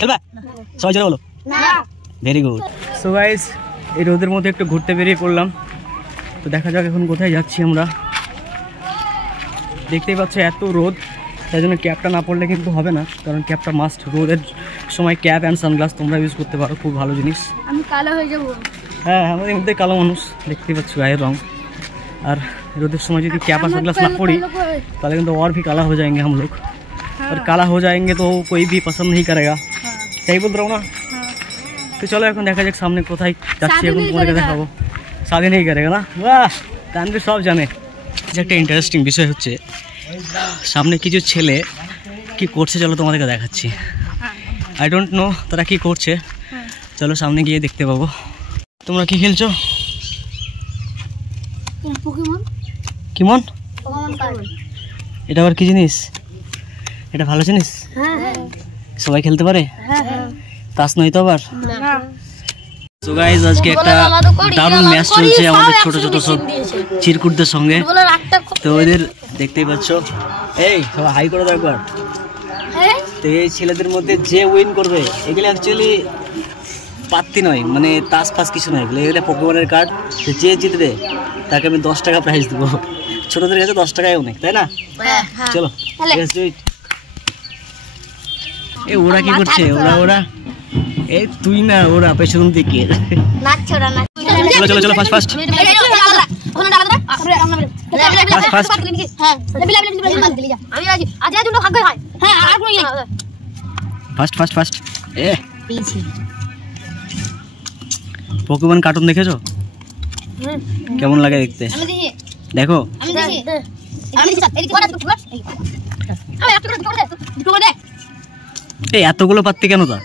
খেলবা সবাই জোরে বলো না। Very good. সো গাইস এই রোদের মধ্যে একটু ঘুরতে বেরিয়ে পড়লাম। তো দেখা যাক এখন কোথায় যাচ্ছি আমরা। দেখতেই পাচ্ছ এত রোদ, তাই জন্য ক্যাপটা না পরলে কিন্তু হবে না, কারণ ক্যাপটা মাস্ট। রোদের সময় ক্যাপ অ্যান্ড সানগ্লাস তোমরা ইউজ করতে পারো, খুব ভালো জিনিস। আমি কালো হয়ে যাবো। হ্যাঁ আমাদের মধ্যে কালো মানুষ, দেখতেই পাচ্ছ গায়ের রং। আর रोद समय जो कैप और सनग्लास ना पड़ी ताले तो और भी काला हो जाएंगे हम लोग। और काला हो जाएंगे तो कोई भी पसंद नहीं करेगा। सही बोल रहा हूँ ना? तो चलो এখন দেখা যাক সামনে কোথায় যাচ্ছি। এখন তোমাকে দেখাবো। শাদি नहीं करेगा ना? वाह তানভীর সব জানে। যে একটা ইন্টারেস্টিং বিষয় হচ্ছে সামনে কিছু ছেলে কি করছে, চলো তোমাদেরকে দেখাচ্ছি। আই ডোন্ট নো তারা কি করছে, চলো সামনে গিয়ে দেখতে পাবো। তোমরা কি খেলছো? পোকেমন। কেমন? Pokemon card. এটা আবার কি জিনিস? এটা ভালো জিনিস? হ্যাঁ সবাই খেলতে পারে? হ্যাঁ। তাস নয় তো আবার? না। সো গাইস আজকে একটা দারুণ ম্যাচ চলছে আমাদের ছোট ছোট সব চিরকুটদের সঙ্গে। তো ওদের দেখতেই পাচ্ছ, এই সবাই হাই করে দাও একবার। তো এই ছেলেদের মধ্যে যে উইন করবে, এগুলো অ্যাকচুয়ালি পাত্তি নয়, মানে তাস ফাস কিছু নয়, এগুলো পোকেমনের কার্ড। যে জিতবে তাকে আমি 10 টাকা প্রাইজ দেবো। ছোটদের কাছে 10 টাকায় অনেক, তাই না? চলো ওরা কি করছে? ওরা এই তুই না, ওরা পেছন দিকে চলো চলো চলো fast fast fast fast fast. এ পোকেমন কার্টুন দেখেছো? কেমন লাগে দেখতে? দেখো এই এতগুলো পাত্তি কেন? তা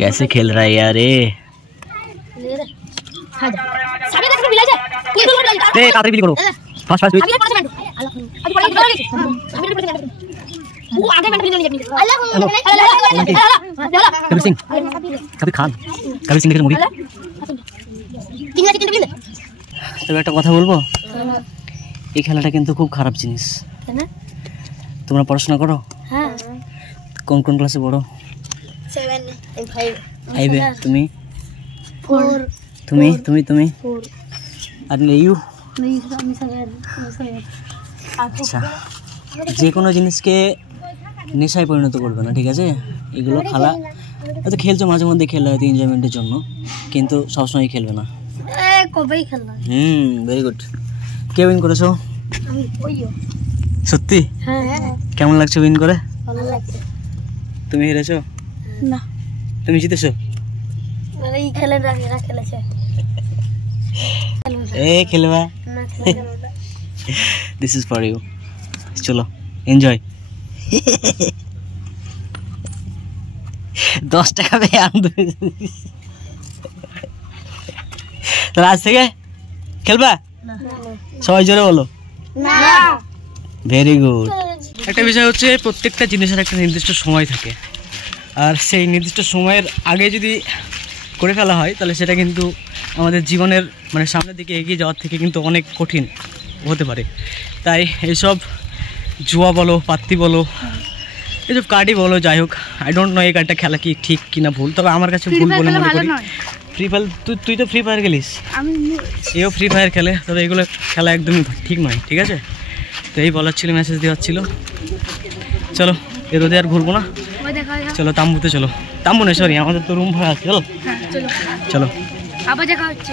कैसे खेल रहा है यार ये? कातरी करो fast fast. Kabir Singh, Kabir Khan, Kabir Singh movie. তবে একটা কথা বলবো, এই খেলাটা কিন্তু খুব খারাপ জিনিস। তোমরা পড়াশোনা করো? হ্যাঁ। কোন কোন ক্লাসে পড়ো? 7 5 5 এ। তুমি? 4 তুমি তুমি তুমি 4 আর ইউ? আমি 7। আচ্ছা, যে কোনো জিনিসকে নেশায় পরিণত করবে না, ঠিক আছে? এগুলো খেলা হয়তো খেলছো, মাঝে মধ্যে খেলা হয়তো এনজয়মেন্টের জন্য, কিন্তু সবসময় খেলবে না। কবেই খেললাম। Very good. কে উইন করেছো? আমি ওইও। সত্যি? হ্যাঁ। কেমন লাগছে উইন করে? ভালো লাগছে। তুমি হেরেছো? না। তুমি জিতেছো? আরে এই খেলেন এরা খেলেছে। এই খেলবা? না খেলবা। This is for you. চলো এনজয়। 10 টাকা পেয়ে আনন্দ। তাহলে আজ থেকে খেলবা? সবাই জোরে বলো না। Very good. একটা বিষয় হচ্ছে প্রত্যেকটা জিনিসের একটা নির্দিষ্ট সময় থাকে, আর সেই নির্দিষ্ট সময়ের আগে যদি করে ফেলা হয় তাহলে সেটা কিন্তু আমাদের জীবনের মানে সামনের দিকে এগিয়ে যাওয়ার থেকে কিন্তু অনেক কঠিন হতে পারে। তাই এইসব জুয়া বলো, পাত্তি বলো, এইসব কার্ডই বলো, যাই হোক, আই ডোন্ট নো এই কার্ডটা খেলা কি ঠিক কিনা ভুল, তবে আমার কাছে ভুল বলে মনে করি। ফ্রি ফায়ার তুই তো ফ্রি ফায়ার খেলিস, এও ফ্রি ফায়ার খেলে, তবে এগুলো খেলা একদমই ঠিক নয়, ঠিক আছে? তো এই বলার ছিল, মেসেজ দেওয়ার ছিল। চলো এ রোদে আর ঘুরবো না, চলো তাম্বুতে চলো। তাম্বু না, সরি, আমাদের তো রুম ভাড়া আছে। চলো চলো আবার দেখা হচ্ছে।